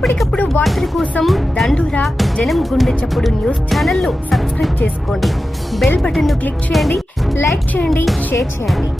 ఎప్పటికప్పుడు వార్తల కోసం దండూరా జనం గుండె చప్పుడు న్యూస్ ఛానల్ ను సబ్స్క్రైబ్ చేసుకోండి. బెల్ బటన్ ను క్లిక్ చేయండి, లైక్ చేయండి, షేర్ చేయండి.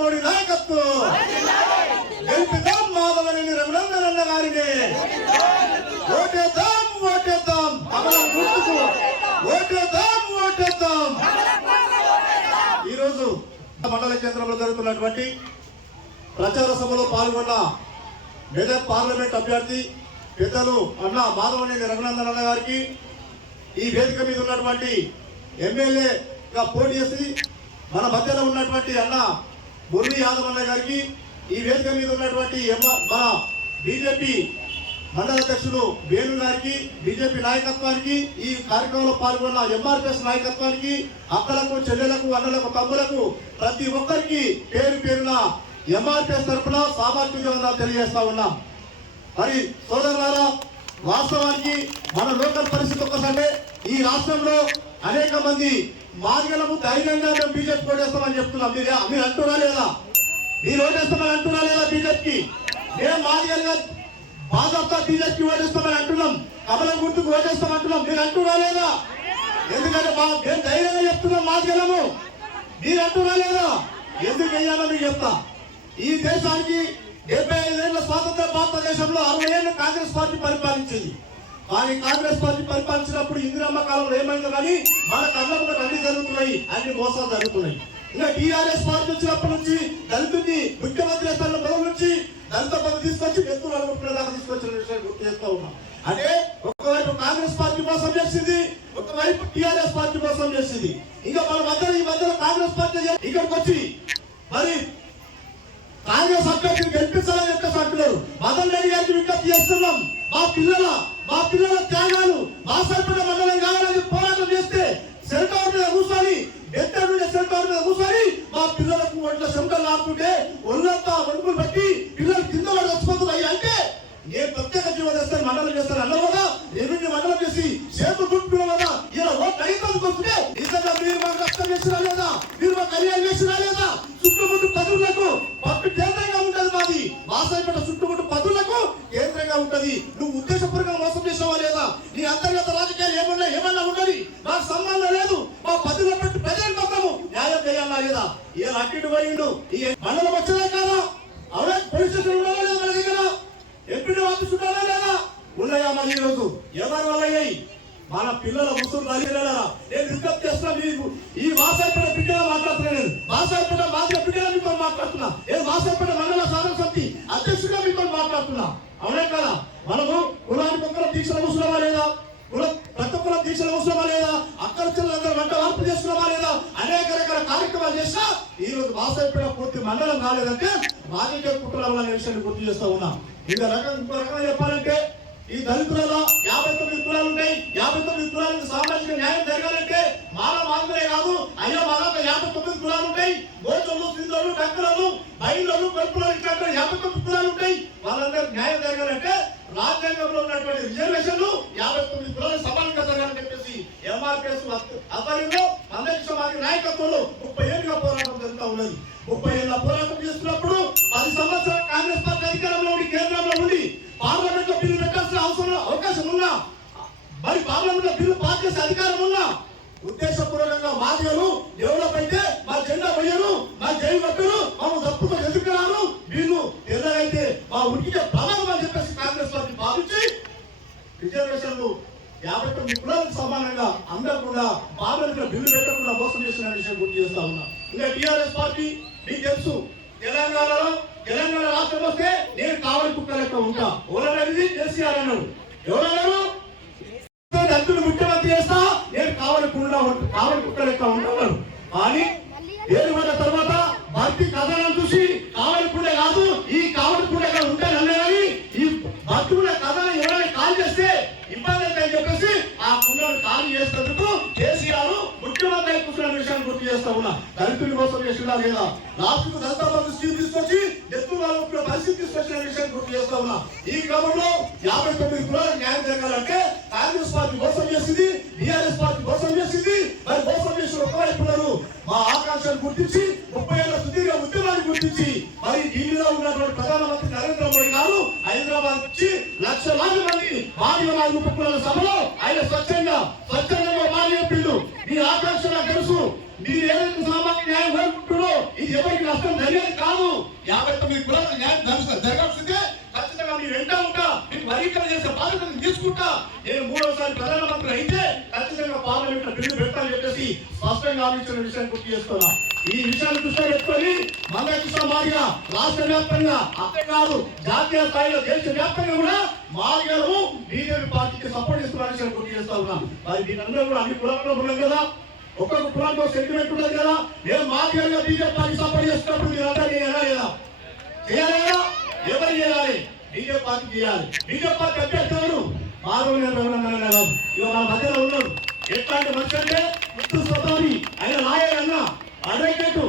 మోడీ నాయకత్వం గెలిపిద్దాం మాధవనేని రఘునందనన్న గారిని ఓటేద్దాం ఓటేద్దాం కమలం గుర్తుకు ఓటేద్దాం ఓటేద్దాం. ఈరోజు మండల కేంద్రంలో జరుగుతున్నటువంటి ప్రచార సభలో పాల్గొన్న మెదక్ పార్లమెంట్ అభ్యర్థి పెద్దలు అన్న మాధవనేని రఘునందనన్న గారికి, ఈ వేదిక మీద ఉన్నటువంటి ఎమ్మెల్యేగా పోటీ చేసి మన మధ్యలో ఉన్నటువంటి అన్న మురళీ యాదవ్ అన్న గారికి, ఈ వేదిక మీద ఉన్నటువంటి మన బీజేపీ మండల అధ్యక్షులు వేణు గారికి, బీజేపీ నాయకత్వానికి, ఈ కార్యక్రమంలో పాల్గొన్న ఎంఆర్పీఎస్ నాయకత్వానికి, అక్కలకు, చెల్లెలకు, అన్నలకు, తమ్ములకు ప్రతి ఒక్కరికి పేరు పేరున ఎంఆర్పీఎస్ తరఫున సామాజిక తెలియజేస్తా ఉన్నాం. మరి సోదరులారా, వాస్తవానికి మన లోకల్ పరిస్థితి ఒక్కసారి ఈ రాష్ట్రంలో అనేక మంది మార్గలము ధైర్యంగా మేము బీజేపీ ఓటేస్తామని చెప్తున్నాం. మీరు అంటున్నా లేదా? మీరు ఓటేస్తామని అంటున్నా లేదా? బీజేపీకి మేము మార్గంగా బాగా బీజేపీ ఓటేస్తామని అంటున్నాం, కమలం గుర్తుకు ఓటేస్తామంటున్నాం. మీరు అంటున్నా లేదా? ఎందుకంటే మేము ధైర్యంగా చెప్తున్నాం మార్గలము. మీరు అంటున్నా లేదా? ఎందుకు వెయ్యాలో మీకు చెప్తా. ఈ దేశానికి 75 ఏళ్ల స్వాతంత్ర భారతదేశంలో 60 ఏళ్ళు కాంగ్రెస్ పార్టీ పరిపాలించింది. కానీ కాంగ్రెస్ పార్టీ పరిపాలించినప్పుడు ఇందిరమ్మ కాలంలో ఏమైందో కానీ మన కళ్ళకు అన్ని జరుగుతున్నాయి, అన్ని మోసాలు జరుగుతున్నాయి. ఇంకా టీఆర్ఎస్ పార్టీ వచ్చినప్పటి నుంచి దళితుడిని ముఖ్యమంత్రి స్థానంలో మొదలు నుంచి దళిత బంధు తీసుకొచ్చి వ్యక్తులు అనుకుంటున్న దాకా తీసుకొచ్చిన విషయం గుర్తు చేస్తూ ఉన్నాం. అంటే ఒకవైపు కాంగ్రెస్ పార్టీ మోసం చేసింది, ఒకవైపు టీఆర్ఎస్ పార్టీ మోసం చేసింది. ఇంకా మన మధ్యలో ఈ మధ్యలో కాంగ్రెస్ పార్టీ ఇక్కడికి వచ్చి మరి కాంగ్రెస్ అభ్యర్థిని గెలిపించాలని చెప్పేసి అంటున్నారు. మదన్ రెడ్డి గారికి విజ్ఞప్తి చేస్తున్నాం. మా పిల్లల త్యాగాలు మా సరిపడ మండలం కావాలని పోరాటం చేస్తే సెల్టవర్ మీద కూర్చొని సెల్టవర్ మీద కూర్చొని మా పిల్లలకు ఒంట్లో చెమటలు ఆడుతుంటే ఒళ్ళంతా వణుకులు బట్టి పిల్లలు కింద వాడు వచ్చిపోతున్నాయి. అంటే ఏ ప్రత్యేక జీవో చేస్తారు, మండలం చేస్తారు అన్నారు కదా. ఎన్ని మండలం చేసి చేతులు గుర్తుకున్నాం కదా. ఇలా ఓట్లు అయిపోతుంది వస్తుంటే నిజంగా మీరు మాకు కష్టం చేసినా లేదా? మీరు మాకు అన్యాయం చేసినా లేదా? చుట్టుముట్టు పదులకు పట్టు కేంద్రంగా ఉంటది మాది. వాసైపేట చుట్టుముట్టు పదులకు కేంద్రంగా ఉంటది. నువ్వు ఉద్దేశపూర్వకంగా మోసం చేసావా లేదా? నీ అంతర్గత రాజకీయాలు ఏమన్నా ఉండని నాకు సంబంధం లేదు. మా పదుల పెట్టి ప్రజలకు మాత్రము న్యాయం చేయాలా లేదా? ఏ అడ్డు పోయిండు ఈ మండలం వచ్చేదా కాదా? అవే పోలీస్ స్టేషన్ ఉండాలా లేదా? మన దగ్గర ఎంపీ ఆఫీస్ ఉండాలా లేదా? ఉన్నాయా? మరి ఈ రోజు ఎవరి వల్ల అయ్యాయి? మన పిల్లల ముసురు తల్లిదండ్రుల నేను విజ్ఞప్తి చేస్తున్నా. మీకు ఈ వాసాయిపేట బిడ్డగా మాట్లాడుతున్నా, నేను వాసాయిపేట మాదిరి బిడ్డగా మీతో మాట్లాడుతున్నా, నేను వాసాయిపేట మండల సాధన సమితి అధ్యక్షుడిగా మీతో మాట్లాడుతున్నా. అవునే కదా? మనము కులానికి ఒక్కరు దీక్షలు కూర్చున్నామా లేదా? ప్రతి ఒక్కరు దీక్షలు కూర్చున్నామా లేదా? అక్కడ చిల్లరందరూ వంట వార్పు చేస్తున్నామా లేదా? అనేక రకాల కార్యక్రమాలు చేసినా ఈ రోజు వాసాయిపేట పూర్తి మండలం కాలేదంటే రాజకీయ కుట్రల వల్ల విషయాన్ని గుర్తు చేస్తూ ఉన్నాం. ఇంకో రకంగా చెప్పాలంటే ఈ దళితులలో 59 కులాలు ఉంటాయి. 59 కులాలకు సామాజిక న్యాయం జరగాలంటే మానవులే కాదు, అయ్యో మానవ 59 కులాలు ఉంటాయి. గోచోళ్ళు, సింధోళ్ళు, టక్కరోళ్ళు, బయలు, కలుపులు ఇట్లా 59 కులాలు ఉంటాయి. వాళ్ళందరూ న్యాయం జరగాలంటే రాజ్యాంగంలో ఉన్నటువంటి రిజర్వేషన్లు 59 కులాలకు సమానంగా జరగాలని చెప్పేసి ఎంఆర్పిఎస్ ఆధ్వర్యంలో మందకృష్ణ మాదిగ నాయకత్వంలో 30 ఏళ్ళుగా పోరాటం జరుగుతూ ఉన్నది. 30 ఏళ్ళ పోరాటం చేస్తున్నప్పుడు 10 సంవత్సరాల కాంగ్రెస్ పార్టీ అధికారంలో ఉండి, కేంద్రంలో ఉండి పార్లమెంట్ లో బిల్లు పెట్టాల్సిన అవకాశం ఉన్నా, మరి పార్లమెంట్ లో బిల్లు పాస్ చేసే అధికారం ఉన్నా ఉద్దేశపూర్వకంగా మాదిగలు డెవలప్ అయితే మా జెండా పోయారు, మా జై భక్తులు మమ్మల్ని తప్పుతో ఎదుర్కొన్నారు, వీళ్ళు ఎలాగైతే మా ఉనికి ప్రమాదం అని చెప్పేసి కాంగ్రెస్ పార్టీ భావించి రిజర్వేషన్లు 59 కులాలకు సమానంగా అందరూ కూడా పార్లమెంట్ లో బిల్లు పెట్టకుండా మోసం చేసిన విషయం గుర్తు చేస్తా ఉన్నా. ఇంకా టీఆర్ఎస్ పార్టీ మీకు తెలుసు, తెలంగాణ రాష్ట్రం వస్తే నేను కావలి కుక్క లెక్క ఉంటా. ఎవరనేది కేసీఆర్ అన్నాడు. ఎవరన్నారు? దళితులు ముఖ్యమంత్రి చేస్తా, నేను కావలి కుక్క లెక్క ఉంటాను. కానీ ఏడుగొండ తర్వాత భక్తి కథనం చూసి కావలి కూడా కాదు, ఈ కావలి కూడా ఉంటాను అన్నారని ఈ భక్తి కూడా కథనం ఎవరైనా కాల్ చేస్తే ఇబ్బంది అని చెప్పేసి ఆ కుండను ఖాళీ చేసేందుకు కేసీఆర్ ముఖ్యమంత్రి కూర్చున్న విషయాన్ని గుర్తు చేస్తా ఉన్నా. దళితుల కోసం చేస్తున్నా లేదా రాష్ట్రకు దళిత బంధు స్కీమ్ తీసుకొచ్చి ఎత్తు వాళ్ళ పరిస్థితి తీసుకొచ్చిన విషయాన్ని గుర్తు చేస్తా ఉన్నా. ఈ క్రమంలో 59 కులాలకు న్యాయం జరగాలంటే కాంగ్రెస్ పార్టీ మోసం చేసింది, టీఆర్ఎస్ పార్టీ మోసం చేసింది. మరి మోసం చేసిన ఒకవైపున్నారు మా ఆకాంక్షను గుర్తించి 30 ఏళ్ల సుదీర్ఘ ఉద్యమాన్ని గుర్తించి మరి ఢిల్లీలో ఉన్నటువంటి ప్రధానమంత్రి నరేంద్ర మోడీ గారు హైదరాబాద్ నుంచి లక్షలాది మంది మాదిగ కులాల సభలో ఆయన స్వచ్ఛంగా మాది చెప్పిండు. మీ ఆకాంక్ష నాకు తెలుసు, మీరు ఏదైతే సామాన్య న్యాయం కోరుకుంటున్నారో ఇది ఎవరికి నష్టం జరిగేది కాదు. 59 కులాలకు న్యాయం జరగాల్సిందే. ఖచ్చితంగా మీరు వెంట ఉంటా, మీకు వర్గీకరణ చేసే బాధ్యతను తీసుకుంటా. నేను 3వసారి ప్రధానమంత్రి అయితే ఖచ్చితంగా పార్లమెంట్ లో బిల్లు పెట్టాలని చెప్పేసి స్పష్టంగా ఆలోచించిన విషయాన్ని గుర్తు చేస్తున్నా. ఈ విషయాన్ని దృష్టిలో పెట్టుకొని మందకృష్ణ మాదిగ రాష్ట్ర వ్యాప్తంగా అంతేకాదు జాతీయ స్థాయిలో దేశ వ్యాప్తంగా కూడా మాదిగలు బీజేపీ పార్టీకి సపోర్ట్ చేస్తున్న విషయాన్ని గుర్తు చేస్తా ఉన్నాం. మరి దీనందరూ కూడా అన్ని కులాల్లో ఉన్నాం కదా, ఒక్కొక్క కులాంలో సెంటిమెంట్ ఉండదు కదా. నేను మాదిగలుగా బీజేపీ పార్టీ సపోర్ట్ చేస్తున్నప్పుడు మీరు అంతా చేయాలా లేదా? చేయాలి కదా? ఎవరు చేయాలి? బీజేపీ పార్టీ చేయాలి. బీజేపీ పార్టీ అభ్యర్థులు మాధవని రఘునందన్ గారు ఇవాళ మన మధ్యలో ఉన్నాడు. ఎట్లాంటి మనిషి అంటే ముత్తు స్వతాని ఆయన లాయర్ అన్న అడ్వకేట్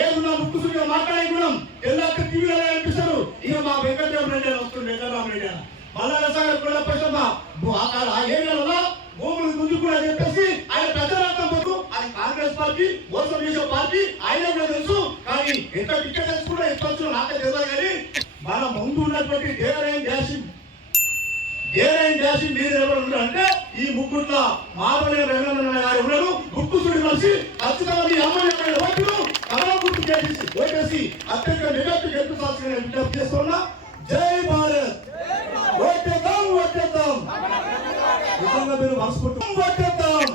ఏదున్నా ముక్కుసుగా మాట్లాడే గుణం ఎల్లాక టీవీలో అనిపిస్తారు. ఇక మా వెంకటరామరెడ్డి వస్తుంది. వెంకటరామరెడ్డి అన్న మల్లాల సాగర్ కూడా పైసా ఆ ఏరియాలో భూములు ముందు కూడా చెప్పేసి ఆయన పెద్ద రాష్ట్రం పోతూ ఆయన కాంగ్రెస్ పార్టీ మోసం చేసే పార్టీ ఆయన కూడా తెలుసు. కానీ ఎంత టికెట్ కూడా ఎక్కువ నాకే తెలియదు. కానీ మన ముందు ఉన్నటువంటి దేవరైన డాషింగ్ మీరు ఎవరు ఉన్నారు అంటే ఈ ముగ్గుట్ల మాధవనే రఘునందన్ గారు ఉన్నారు. ముక్కుసుడి కలిసి ఖచ్చితంగా ఈ అమ్మాయి ఓట్లు కమల గుర్తు ఓటేసి అత్యంత నిజాన్ని గెలుపుతాల్సిన విజ్ఞప్తి చేస్తున్నా. జై భారత్. ఓటేద్దాం నిజంగా మీరు మనస్ఫూర్తి ఓటేద్దాం.